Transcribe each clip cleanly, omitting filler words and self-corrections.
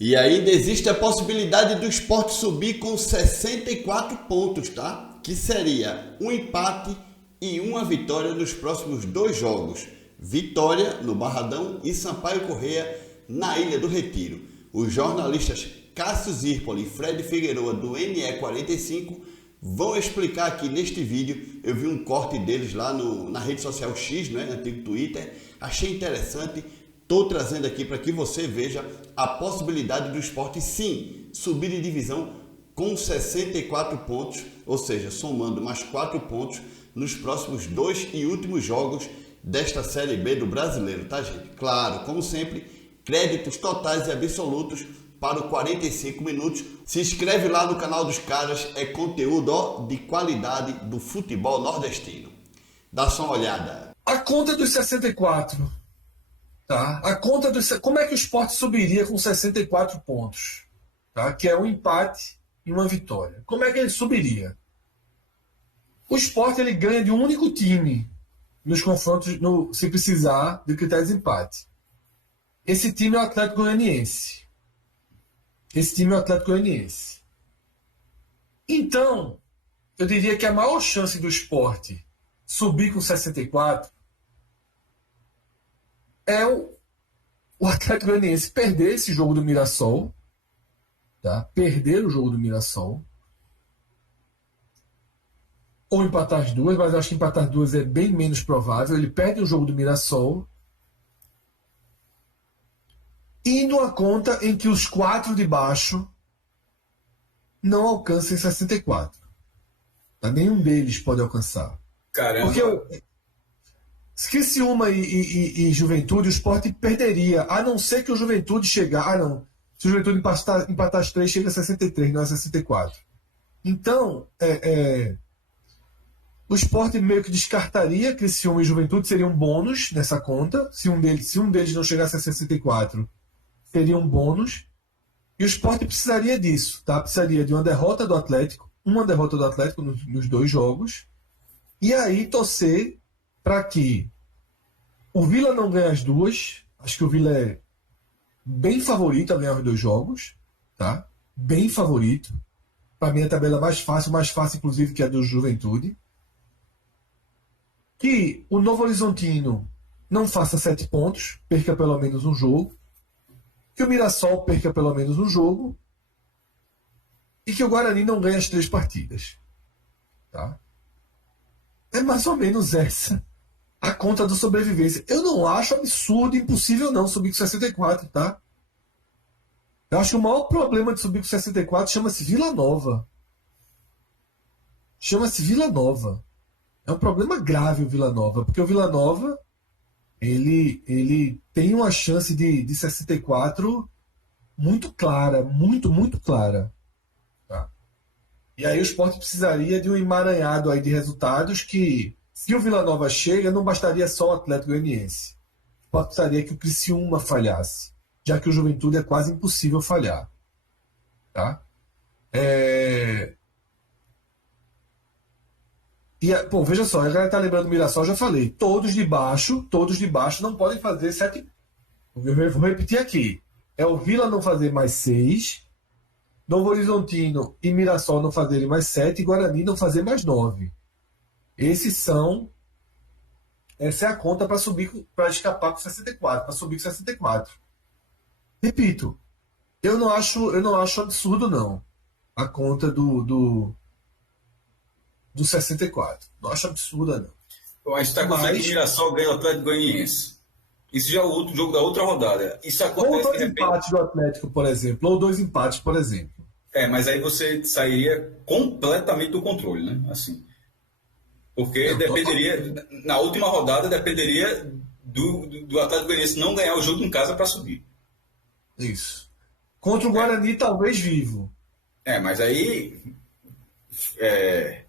E ainda existe a possibilidade do Sport subir com 64 pontos, tá? Que seria um empate e uma vitória nos próximos 2 jogos. Vitória no Barradão e Sampaio Corrêa na Ilha do Retiro. Os jornalistas Cássio Zirpoli e Fred Figueroa do NE45 vão explicar aqui neste vídeo. Eu vi um corte deles lá na rede social X, né, antigo Twitter. Achei interessante. Estou trazendo aqui para que você veja a possibilidade do Sport sim subir de divisão com 64 pontos, ou seja, somando mais 4 pontos nos próximos 2 e últimos jogos desta Série B do Brasileiro, tá, gente? Claro, como sempre, créditos totais e absolutos para o 45 minutos. Se inscreve lá no canal dos caras, é conteúdo de qualidade do futebol nordestino. Dá só uma olhada. A conta dos 64, tá? A conta dos... Como é que o Sport subiria com 64 pontos? Tá? Que é um empate e uma vitória. Como é que ele subiria? O Sport ele ganha de um único time nos confrontos, se precisar de critérios de empate. Esse time é o Atlético Goianiense. Então, eu diria que a maior chance do Sport subir com 64 é o Atlético Goianiense perder esse jogo do Mirassol, tá? Perder o jogo do Mirassol, ou empatar as duas, mas acho que empatar as duas é bem menos provável. Ele perde o jogo do Mirassol, indo a conta em que os 4 de baixo não alcancem 64. Tá? Nenhum deles pode alcançar. Caramba. Porque Criciúma e Juventude, o Sport perderia, a não ser que o Juventude chegar... Ah, não. Se o Juventude empatar as 3, chega a 63, não a 64. Então, o Sport meio que descartaria Criciúma e Juventude, seria um bônus nessa conta. Se um deles não chegasse a 64, seria um bônus. E o Sport precisaria disso, tá? Precisaria de uma derrota do Atlético nos 2 jogos. E aí torcer para que o Vila não ganhe as 2. Acho que o Vila é bem favorito a ganhar os 2 jogos, tá? Bem favorito. Para mim a tabela é mais fácil inclusive que a do Juventude. Que o Novo Horizontino não faça 7 pontos, perca pelo menos um jogo. Que o Mirassol perca pelo menos um jogo. E que o Guarani não ganhe as 3 partidas. Tá? É mais ou menos essa a conta da sobrevivência. Eu não acho absurdo, impossível não subir com 64, tá? Eu acho que o maior problema de subir com 64 chama-se Vila Nova. É um problema grave o Vila Nova, porque o Vila Nova ele tem uma chance de 64 muito clara, muito clara. Tá? E aí o Sport precisaria de um emaranhado aí de resultados que, se o Vila Nova chega, não bastaria só o Atlético Goianiense. O Sport precisaria que o Criciúma falhasse, já que o Juventude é quase impossível falhar. Tá? Pô, veja só, a galera tá lembrando do Mirassol, eu já falei. Todos de baixo não podem fazer 7. Eu vou repetir aqui. É o Vila não fazer mais 6, Novo Horizontino e Mirassol não fazerem mais 7 e Guarani não fazer mais 9. Essa é a conta para escapar com 64, para subir com 64. Repito, eu não acho absurdo não a conta do 64. Não acho absurda, não. Bom, a gente está com que o Mirassol ganha o Atlético Goianiense. Isso já é o outro jogo da outra rodada. Isso acontece ou 2 empates do Atlético, por exemplo. Ou 2 empates, por exemplo. Mas aí você sairia completamente do controle, né? Assim. Porque dependeria... Na última rodada, dependeria do Atlético Goianiense não ganhar o jogo em casa para subir. Isso. Contra o Guarani, talvez vivo. Mas aí... É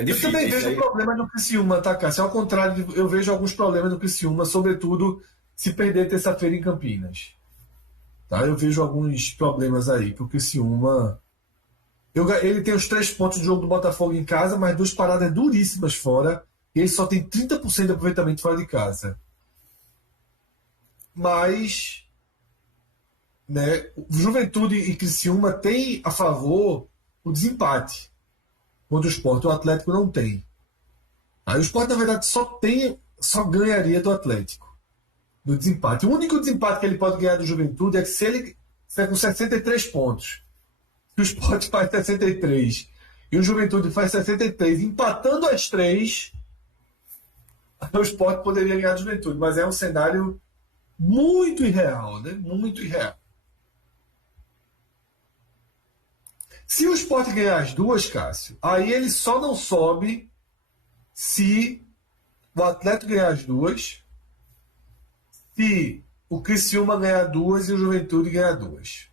difícil. Eu também vejo problemas no Criciúma, tá, Cássio? Ao contrário, eu vejo alguns problemas no Criciúma, sobretudo se perder terça-feira em Campinas. Tá? Eu vejo alguns problemas aí, que o Criciúma... Ele tem os 3 pontos do jogo do Botafogo em casa, mas 2 paradas duríssimas fora, e ele só tem 30% de aproveitamento fora de casa. Mas né, o Juventude e Criciúma têm a favor o desempate contra o Sport. O Atlético não tem. Aí o Sport, na verdade, só ganharia do Atlético no desempate. O único desempate que ele pode ganhar do Juventude é que se ele estiver com 63 pontos, se o Sport faz 63 e o Juventude faz 63, empatando as 3, o Sport poderia ganhar do Juventude, mas é um cenário muito irreal, né? Muito irreal. Se o Sport ganhar as duas, Cássio, aí ele só não sobe se o Atlético ganhar as duas, se o Criciúma ganhar duas e o Juventude ganhar duas.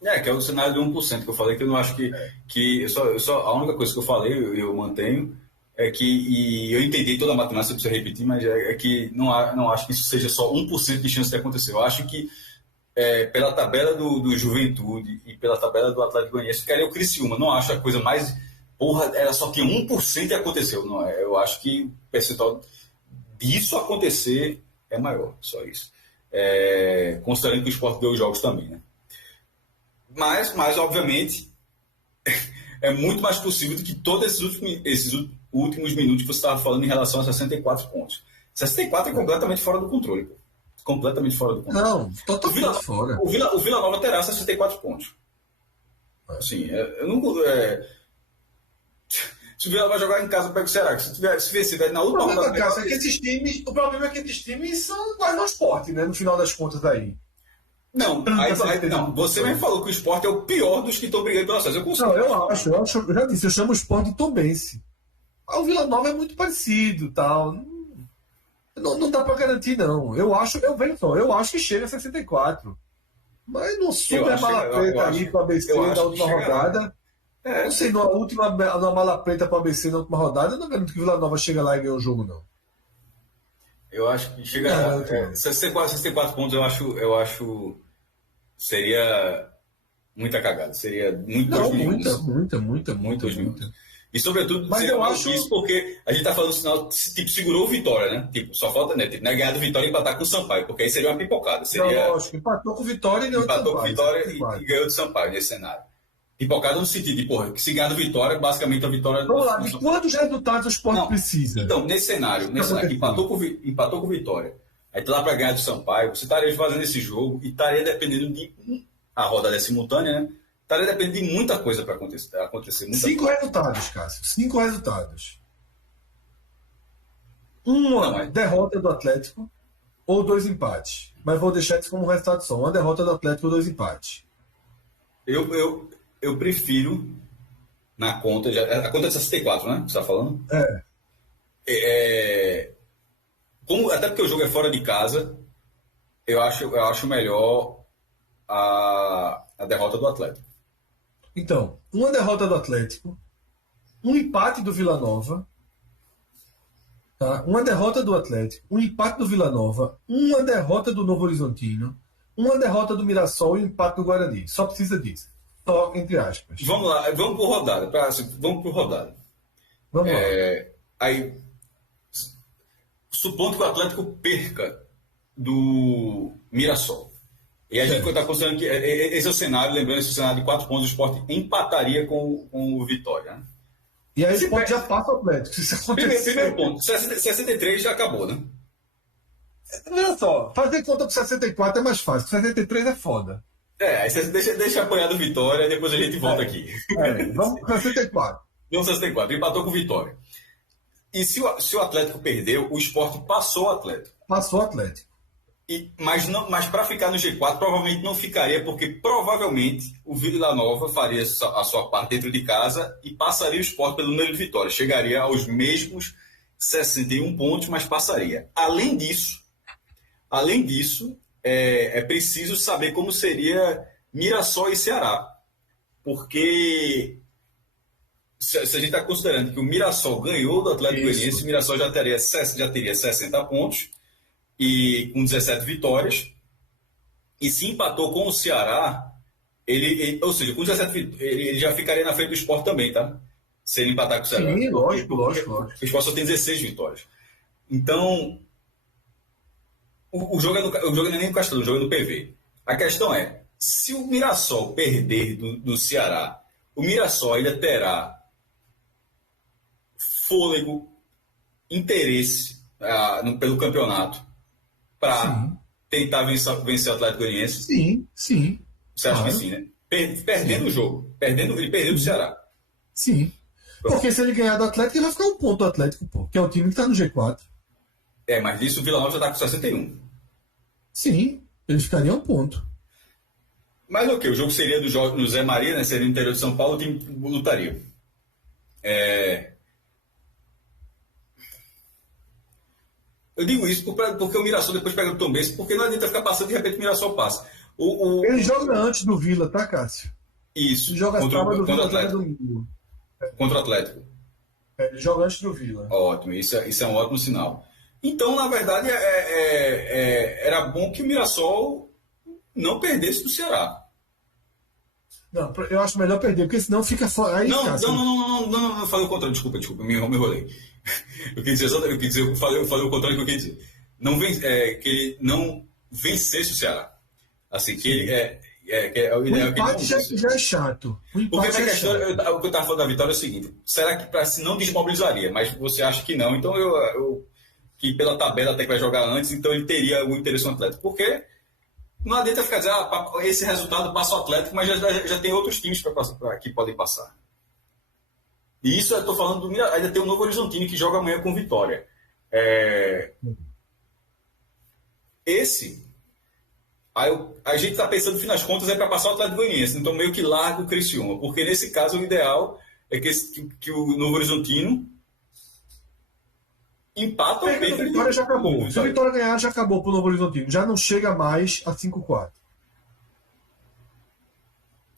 Que é o cenário de 1% que eu falei, que eu não acho que a única coisa que eu falei, eu mantenho, é que, e eu entendi toda a matemática, precisa repetir, mas é que não acho que isso seja só 1% de chance de acontecer. Eu acho que pela tabela do Juventude e pela tabela do Atlético Goianiense, ficaria o Criciúma. Não acho a coisa mais... Porra, era só que 1% e aconteceu. Não, eu acho que o percentual disso acontecer é maior, só isso. Considerando que o Sport ganhou os jogos também, né? Mas, obviamente, é muito mais possível do que todos esses últimos minutos que você estava falando em relação a 64 pontos. 64 é completamente fora do controle, pô. Completamente fora do controle. Não, totalmente fora. O Vila Nova terá 64 pontos. Assim, eu não... se o Vila vai jogar em casa, pega o Ceará. Se tiver na última rodada... O problema é que esses times são quase no esporte, né? No final das contas aí. Não, você mesmo falou que o Sport é o pior dos que estão brigando pelo acesso. Eu já disse, eu chamo o Sport de tombense. O Vila Nova é muito parecido, tal. Não dá para garantir, não. Eu acho que chega a 64. Mas não super a mala preta aí para o ABC na última rodada. Não sei, na mala preta para o ABC na última rodada, eu não garanto que o Vila Nova chega lá e ganha o jogo, não. Eu acho que chega a 64 pontos, eu acho seria muita cagada. Seria muita. E sobretudo, mas eu acho isso porque a gente tá falando sinal, tipo, segurou o Vitória, né? Tipo, só falta, né? Tipo, ganhar do Vitória e empatar com o Sampaio, porque aí seria uma pipocada. Lógico, empatou com o Vitória e ganhou do Sampaio. Empatou com o Vitória e ganhou do Sampaio nesse cenário. Pipocada no sentido de, porra, que se ganhar do Vitória, basicamente a Vitória... Vamos lá, de quantos resultados o Sport precisa? Então, nesse cenário, empatou com o Vitória, aí tá lá para ganhar do Sampaio, você estaria fazendo esse jogo e estaria dependendo de... A rodada é simultânea, né? Estaria dependendo de muita coisa para acontecer. 5 resultados, Cássio. 5 resultados. Derrota do Atlético ou 2 empates. Mas vou deixar isso como resultado só. Uma derrota do Atlético ou 2 empates. Eu prefiro na conta... A conta é 64, né? Que você está falando? Até porque o jogo é fora de casa, eu acho melhor a derrota do Atlético. Então, uma derrota do Atlético, um empate do Vila Nova, tá? Uma derrota do Atlético, um empate do Vila Nova, uma derrota do Novo Horizontino, uma derrota do Mirassol e um empate do Guarani. Só precisa disso. Só entre aspas. Vamos lá, vamos por rodada. Vamos por rodada. Vamos lá. Aí, supondo que o Atlético perca do Mirassol. E a gente está considerando que esse é o cenário, lembrando, esse é o cenário de 4 pontos, o Sport empataria com o Vitória. Né? E aí o Sport já passa o Atlético. Se isso acontecer... Primeiro ponto, 63 já acabou, né? Olha só, fazer conta com 64 é mais fácil, 63 é foda. Aí você deixa apoiar do Vitória e depois a gente volta aqui. Vamos com 64. Vamos com 64, empatou com o Vitória. E se o Atlético perdeu, o Sport passou o Atlético. Passou o Atlético. Mas para ficar no G4 provavelmente não ficaria, porque provavelmente o Vila Nova faria a sua parte dentro de casa e passaria o Sport pelo número de vitórias. Chegaria aos mesmos 61 pontos, mas passaria. Além disso, é preciso saber como seria Mirassol e Ceará. Porque se a gente está considerando que o Mirassol ganhou do Atlético Goianiense, o Mirassol já teria 60 pontos, e com 17 vitórias, e se empatou com o Ceará, ou seja, com 17 vitórias, ele já ficaria na frente do Sport também, tá? Se ele empatar com o Ceará. Sim, lógico. O Sport só tem 16 vitórias. Então, o jogo não é nem no Castelão, o jogo é no PV. A questão é, se o Mirassol perder do Ceará, o Mirassol ainda terá fôlego, interesse pelo campeonato para tentar vencer o Atlético Goianiense? Sim. Você acha que sim, né? Perdendo o jogo. Ele perdeu do Ceará. Sim. Porque se ele ganhar do Atlético, ele vai ficar um ponto do Atlético, pô, que é o time que está no G4. Mas isso o Vila Nova já está com 61. Sim, ele ficaria um ponto. Mas o jogo seria no Zé Maria, né? Seria no interior de São Paulo, o time lutaria. Eu digo isso porque o Mirassol depois pega o Tombense, porque não adianta ficar passando, de repente o Mirassol passa. Ele joga antes do Vila, tá, Cássio? Isso. Ele joga contra sábado, o Vila Atlético. domingo. Contra o Atlético. Ele joga antes do Vila. Ótimo, isso é um ótimo sinal. Então, na verdade, era bom que o Mirassol não perdesse do Ceará. Não, eu acho melhor perder, porque senão fica fora. Aí, Não, eu falei o contrário, desculpa, me enrolei. Eu quis dizer, eu falei o contrário que eu quis dizer. Que ele não vencesse o Ceará. Assim, que ele o ideal o empate já é chato. Porque a questão, o que eu estava falando da vitória é o seguinte: será que se não desmobilizaria? Mas você acha que não, então que pela tabela até que vai jogar antes, então ele teria o interesse no Atlético. Porque não adianta ficar dizendo, esse resultado passa o Atlético, mas já tem outros times que podem passar. E isso eu estou falando ainda tem o Novo Horizontino que joga amanhã com Vitória. A gente está pensando, no fim das contas, para passar o Atlético Goianiense, então meio que larga o Criciúma, porque nesse caso o ideal é que o Novo Horizontino empata ou perca. A Vitória já acabou. Se a Vitória ganhar, já acabou para o Novo Horizontino. Já não chega mais a 5-4.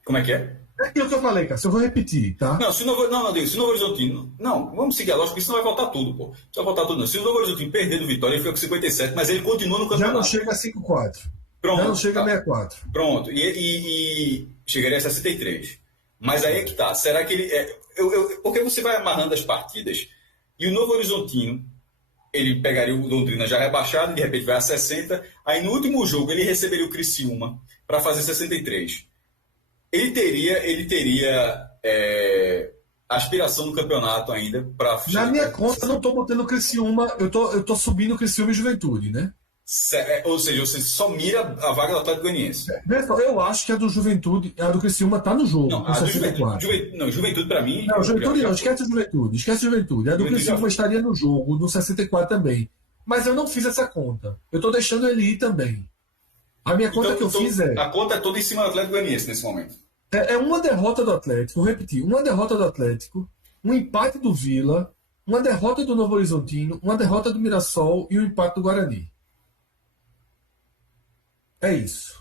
Como é que é? É aquilo que eu falei, cara. Eu vou repetir, tá? Não, se o Novo Horizontino... Não, vamos seguir a lógica, porque senão vai voltar tudo, pô. Não vai voltar tudo, não. Se o Novo Horizontino perder do Vitória, ele fica com 57, mas ele continua no campeonato. Já não chega a 5-4. Pronto. Já não chega a 64. Pronto. E chegaria a 63. Mas aí é que tá. Será que ele... porque você vai amarrando as partidas e o Novo Horizontino, ele pegaria o Londrina já rebaixado, de repente vai a 60. Aí no último jogo ele receberia o Criciúma para fazer 63. Ele teria aspiração no campeonato ainda para. Na minha conta, eu não estou botando o Criciúma, eu tô subindo o Criciúma e Juventude, né? Ou seja, você só mira a vaga do Atlético Goianiense. Eu acho que a do Juventude, a do Criciúma está no jogo. Não, a do Juventude para mim. Não, Juventude não, esquece a Juventude. A do Criciúma estaria no jogo, no 64 também. Mas eu não fiz essa conta. Eu estou deixando ele ir também. A minha conta que eu fiz é. A conta é toda em cima do Atlético Goianiense nesse momento. É uma derrota do Atlético, vou repetir, uma derrota do Atlético, um empate do Vila, uma derrota do Novo Horizontino, uma derrota do Mirassol e um empate do Guarani. É isso.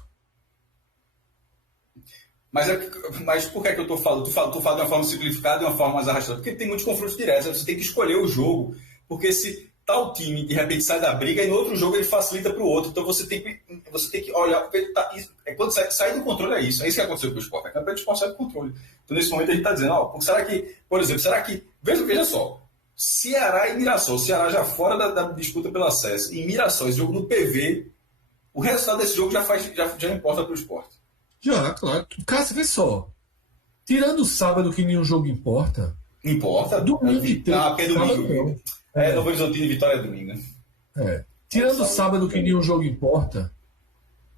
Mas por que eu estou falando? Tu fala de uma forma simplificada e de uma forma mais arrastada? Porque tem muitos confrontos diretos, você tem que escolher o jogo, porque se tal time de repente sai da briga e no outro jogo ele facilita para o outro, então você tem que olhar, porque ele quando sai do controle é isso que aconteceu com o Sport, a campanha do Sport sai do controle. Então nesse momento a gente está dizendo, será que, veja só, Ceará e Mirassol, o Ceará já fora da disputa pelo acesso, e Mirassol, esse jogo no PV, o resultado desse jogo já importa para o Sport. Já, claro. Cássio, vê só. Tirando o sábado que nenhum jogo importa. Importa? Domingo e terça. Porque é domingo. Novo Horizontino e Vitória é domingo, né? Tirando o sábado que nenhum jogo importa,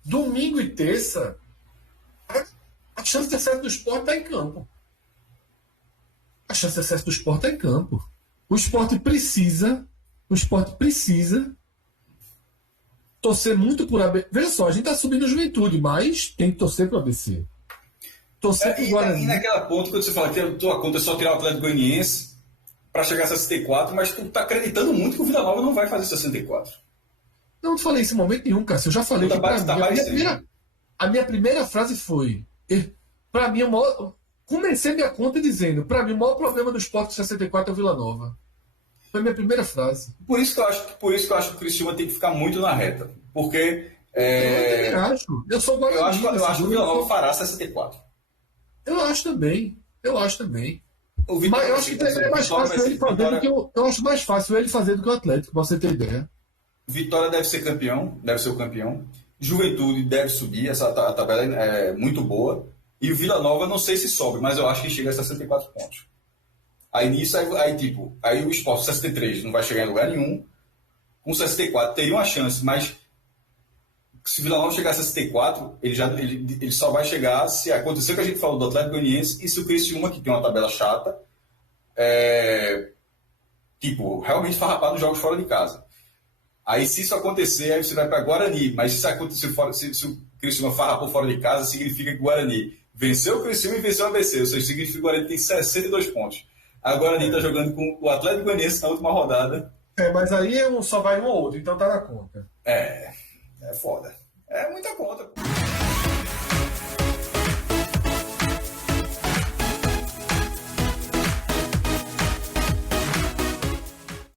domingo e terça, a chance de acesso do Sport está em campo. A chance de acesso do Sport está em campo. O Sport precisa torcer muito por ABC. Veja só, a gente está subindo a Juventude, mas tem que torcer para o ABC. Torcer para o Guarani. E naquela ponta, quando você fala que a tua conta é só tirar o Atlético Goianiense para chegar a 64, mas tu está acreditando muito que o Vila Nova não vai fazer 64. Não te falei isso em momento nenhum, Cássio. Eu já falei que a minha primeira frase foi: para mim, comecei minha conta dizendo, para mim, o maior problema do Sport de 64 é o Vila Nova. Foi a minha primeira frase. Por isso que eu acho que o Criciúma tem que ficar muito na reta. Porque. Eu sou Guarani. Eu acho que o Vila Nova fará 64. Eu acho também. Mas eu acho que é mais fácil ele fazer do que eu acho mais fácil ele fazer do que o Atlético, pra você ter ideia. Vitória deve ser o campeão. Juventude deve subir, a tabela é muito boa. E o Vila Nova não sei se sobe, mas eu acho que chega a 64 pontos. Aí nisso, aí o Sport 63 não vai chegar em lugar nenhum. Com 64 teria uma chance, mas se o Vila Nova chegar a 64, ele só vai chegar se acontecer o que a gente falou do Atlético Goianiense e se o Criciúma, que tem uma tabela chata, realmente farrapar nos jogos fora de casa. Aí, se isso acontecer, aí você vai para Guarani. Mas se isso acontecer se o Criciúma farrapou fora de casa, significa que o Guarani venceu o Criciúma e venceu o ABC. Ou seja, significa que o Guarani tem 62 pontos. A Guarani está jogando com o Atlético Goianiense na última rodada. Mas aí só vai um ou outro, então tá na conta. É foda. É muita conta.